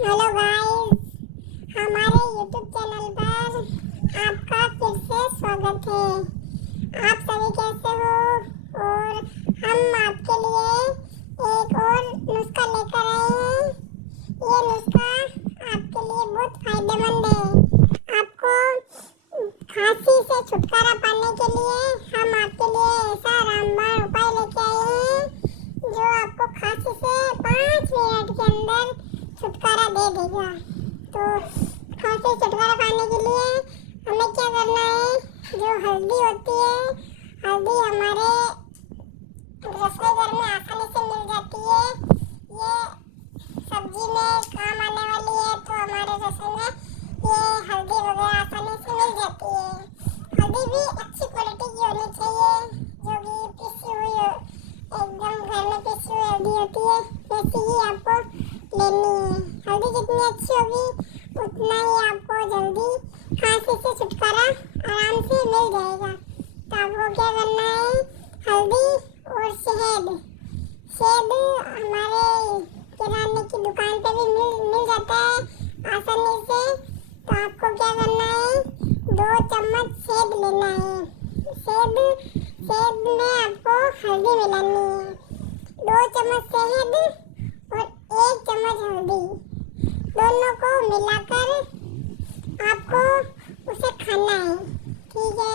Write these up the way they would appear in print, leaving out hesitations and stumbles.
Hello guys, हमारे YouTube channel पर आपका फिर से स्वागत है। आप सभी कैसे हो? और हम आपके लिए एक और नुस्खा लेकर आए हैं। ये नुस्खा आपके लिए बहुत फायदेमंद है। आपको खांसी से छुटकारा पाने के लिए हम आपके लिए ऐसा रामबाण उपाय लेके आए हैं जो आपको खांसी से 5 मिनट के अंदर छुटकारा दे देगा। तो खांसी से छुटकारा पाने के लिए हमें क्या करना है? जो हल्दी होती है, हल्दी हमारे रसोई घर में आसानी से मिल जाती है। ये सब्जी में काम आने वाली है, तो हमारे रसोई में ये हल्दी वगैरह आसानी से मिल जाती है। हल्दी भी अच्छी क्वालिटी की होनी चाहिए, जो कि पिसी हुई हो, एकदम घर में पिसी हुई हल्दी होती है, वैसी ही आपको लेनी है। हल्दी जितनी अच्छी होगी उतना ही आपको जल्दी खांसी से छुटकारा आराम से मिल जाएगा। तो आपको क्या करना है? हल्दी और शहद। शहद हमारे किराने की दुकान पे भी मिल जाता है आसानी से। तो आपको क्या करना है? 2 चम्मच शहद लेना है। शहद में आपको हल्दी मिलानी है। 2 चम्मच शहद और 1 चम्मच हल्दी, दोनों को मिलाकर आपको उसे खाना है। ठीक है,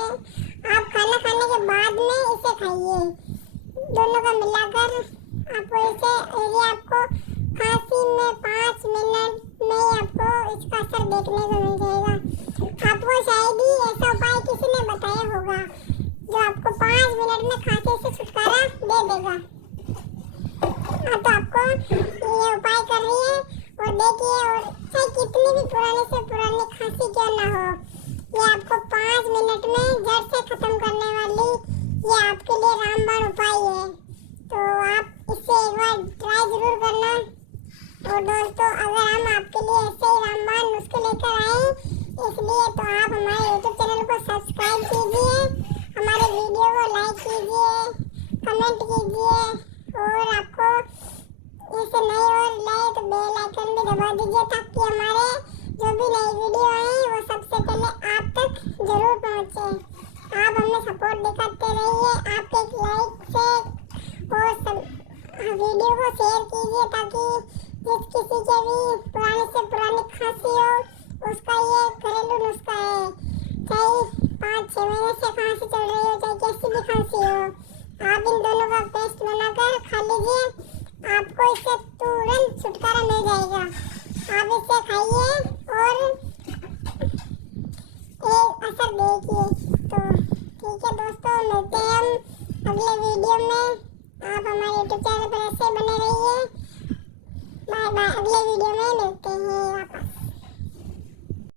आप खाना खाने के बाद में इसे खाइए। दोनों का मिलाकर आपको इसे, यदि आपको खांसी में 5 मिनट में ही आपको इसका असर देखने को मिल जाएगा। आपको शायद ही ऐसा उपाय किसी ने बताया होगा जो आपको 5 मिनट में खांसी से छुटकारा दे देगा। तो आपको ये उपाय करिए और देखिए, और चाहे कितनी भी पुराने से पुरानी खांसी क्यों ना हो, ये आपको 5 मिनट में जड़ से खत्म करने वाली ये आपके लिए रामबाण उपाय है। तो आप इससे एक बार ट्राई जरूर करना। और दोस्तों, अगर हम आपके लिए ऐसे ही रामबाण नुस्खे लेकर आए इसलिए तो आप हमारे यूट्यूब चैनल को सब्सक्राइब कीजिए, हमारे वीडियो को लाइक कीजिए, कमेंट कीजिए, और आपको ऐसे नए और नए तो बेल आइकन भी दबा दीजिए ताकि हमारे जो भी नई वीडियो आए वो सबसे पहले आप तक जरूर पहुंचे। आप हमें सपोर्ट दिखाते रहिए। आप एक लाइक से और सब वीडियो को शेयर कीजिए ताकि जिस किसी के भी पुराने से पुरानी खांसी हो उसका ये घरेलू नुस्खा है। चाहे 5-6 महीने से खांसी चल रही हो, चाहे कैसी भी खांसी हो, आप इन दोनों का पेस्ट बनाकर खा लीजिए। आपको इससे तुरंत छुटकारा मिल जाएगा। आप इसे खाइए और एक असर देखिए। तो ठीक है दोस्तों, मिलते हैं हम अगले वीडियो में। आप हमारे यूट्यूब चैनल पर ऐसे बने रहिए। बाय बाय, अगले वीडियो में मिलते हैं।